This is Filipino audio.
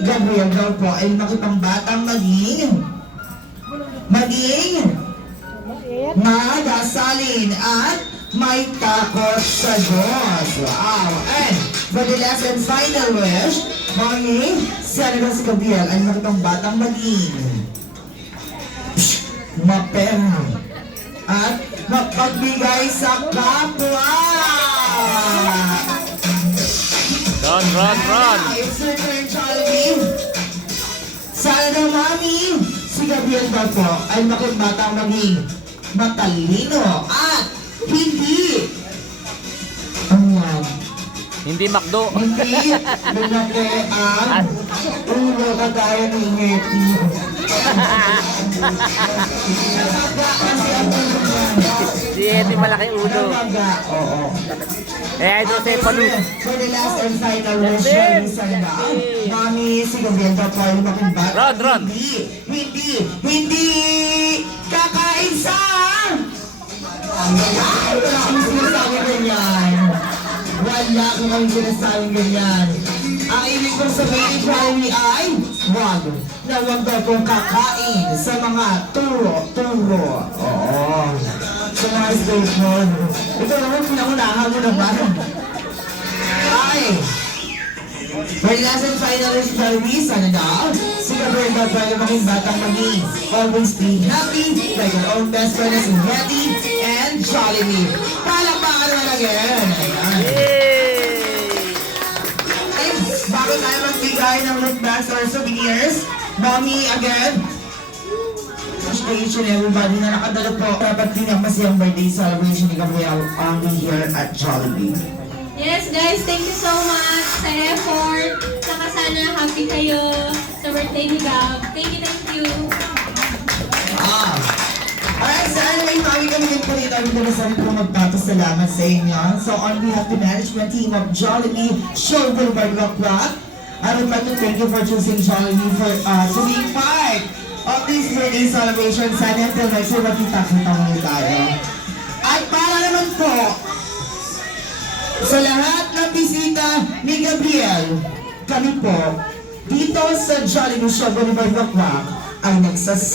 Gabriel daw po ay makipangbatang maging magasalin at may takot sa Diyos. Wow! And for the last and final wish, maging Senator si Gabriel ay makipangbatang maging mapera at mapagbigay sa kapwa. Run! It's your turn, Charlie. Sana daw, Mami, si Gabriel daw po ay makipagbatang maging matalino at hindi Hindi McDo. hindi lumaki ang ulo kagaya ni Ngeti. Nabaga kasi ang ulo niya. Si Eti malaki ulo. Nabaga, oo. Eh, ito si Palu. For the last and final wish, Mami, si Gabriel daw po ay makipagbatang Run! Hindi kakain sa wala kami sinasabing ganyan. Wala kami sinasabing ganyan. Ang ibig kong sabihin, Charlie, ay wag na wag daw pong kakain sa mga turo. Oo. Sa mga station. Ito naman, pinakunahan mo naman. Ay! For the last and final is Charlie, sana daw, si Gabriel daw tayo maging batang maging always be happy, like our own best friend as Ngeti and Jollibee. Palakpakan naman again! Ayan. Ay, bago tayo magbigay ng look bags or souvenirs, Mommy, again, wish to each and everybody na nakadalo po. Dapat din ang masayang birthday celebration ni Gabriel only here at Jollibee. Yes guys, thank you so much sa effort. Saka sana happy kayo sa birthday ni Gab. Thank you. Alright, so anyway, kami din po dito. Kami na sa po magpapasalamat sa inyo. So on behalf of the management team of Jollibee Show Boulevard Rock Rock, I would like to thank you for choosing Jollibee for to be part of this birthday celebration. Sana until next year, magkita-kita muli tayo. At para naman po, sa lahat ng bisita ni Gabriel, kami po, dito sa Jollibee Show Boulevard Rock Rock, ay nagsasama.